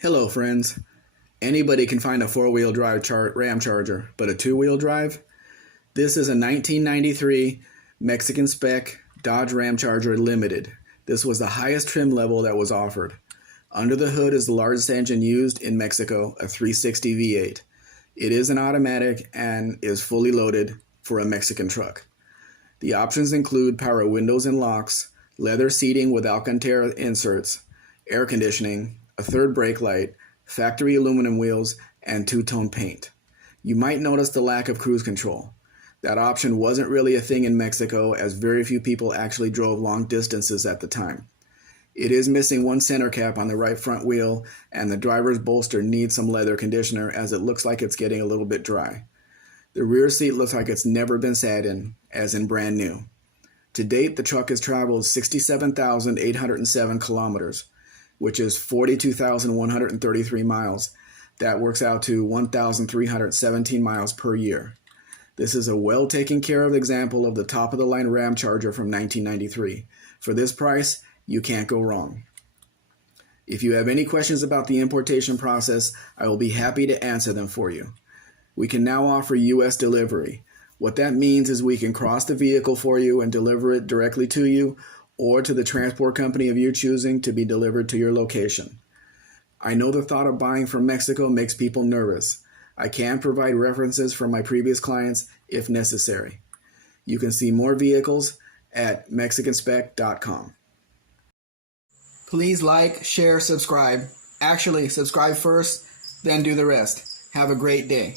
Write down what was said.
Hello friends. Anybody can find a four-wheel drive Ramcharger, but a two-wheel drive? This is a 1993 Mexican Spec Dodge Ramcharger Limited. This was the highest trim level that was offered. Under the hood is the largest engine used in Mexico, a 360 V8. It is an automatic and is fully loaded for a Mexican truck. The options include power windows and locks, leather seating with alcantara inserts, air conditioning, a third brake light, factory aluminum wheels, and two-tone paint. You might notice the lack of cruise control. That option wasn't really a thing in Mexico, as very few people actually drove long distances at the time. It is missing one center cap on the right front wheel, and the driver's bolster needs some leather conditioner as it looks like it's getting a little bit dry. The rear seat looks like it's never been sat in, as in brand new. To date, the truck has traveled 67,807 kilometers, which is 42,133 miles. That works out to 1,317 miles per year. This is a well taken care of example of the top of the line Ramcharger from 1993. For this price, you can't go wrong. If you have any questions about the importation process, I will be happy to answer them for you. We can now offer U.S. delivery. What that means is we can cross the vehicle for you and deliver it directly to you, or to the transport company of your choosing to be delivered to your location. I know the thought of buying from Mexico makes people nervous. I can provide references from my previous clients if necessary. You can see more vehicles at mexicanspecdodgeramcharger.com. Please like, share, subscribe. Actually, subscribe first, then do the rest. Have a great day.